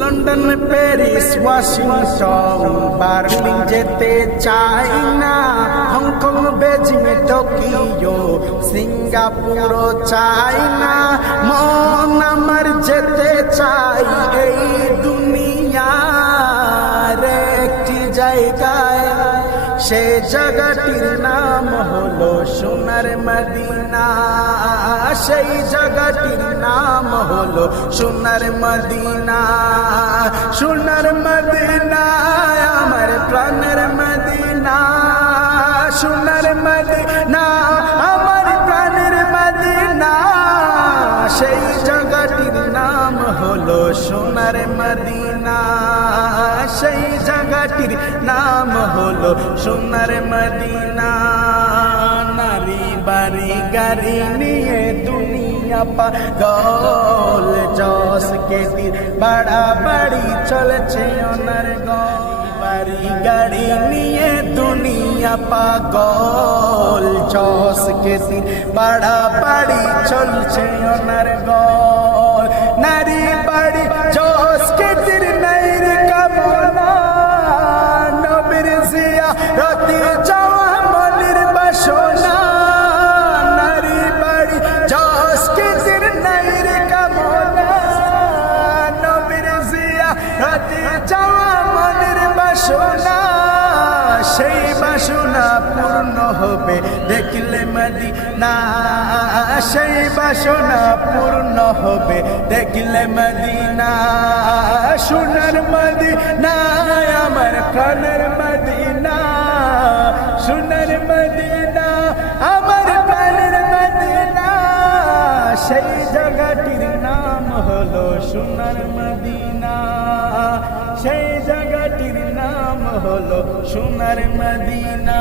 London Paris Washington Berlin যেতে চাই না। হংকং বেজিং টোকিও সিঙ্গাপুর চাই না। সে জায়গাটির নাম হলো সোনার মদিনা। সেই জায়গাটির নাম হলো সোনার মদিনা। সোনার মদিনা, আমার প্রাণের মদিনা। সোনার মদিনা, আমার প্রাণের মদিনা। সেই জায়গাটির নাম হলো সোনার মদিনা। সেই জায়গাটির নাম হলো সোনার মদিনা। নারী বাড়ি গাড়ি নিয়ে দুনিয়া পাগল। জস কে দিন বাড়া বাড়ি চলেছে ওনার গল। বাড়ি গাড়ি নিয়ে দুনিয়া পাগল। জস কে দিন বাড়া বাড়ি চলছে ওনার গল। রতি যাওয়া মনির নারী বাড়ি জস কে দিন নাইর কামনা। নবীর জিয়া, রতি যাওয়া মনির বাসনা, সেই বাসনা পূর্ণ হবে, দেখলে মদিনা। সেই বাসনা পূর্ণ হবে, দেখলে মদিনা। সোনার মদিনা আমার প্রাণের সেই জায়গাটির নাম হলো সোনার মদিনা। সেই জায়গাটির নাম হলো সোনার মদিনা।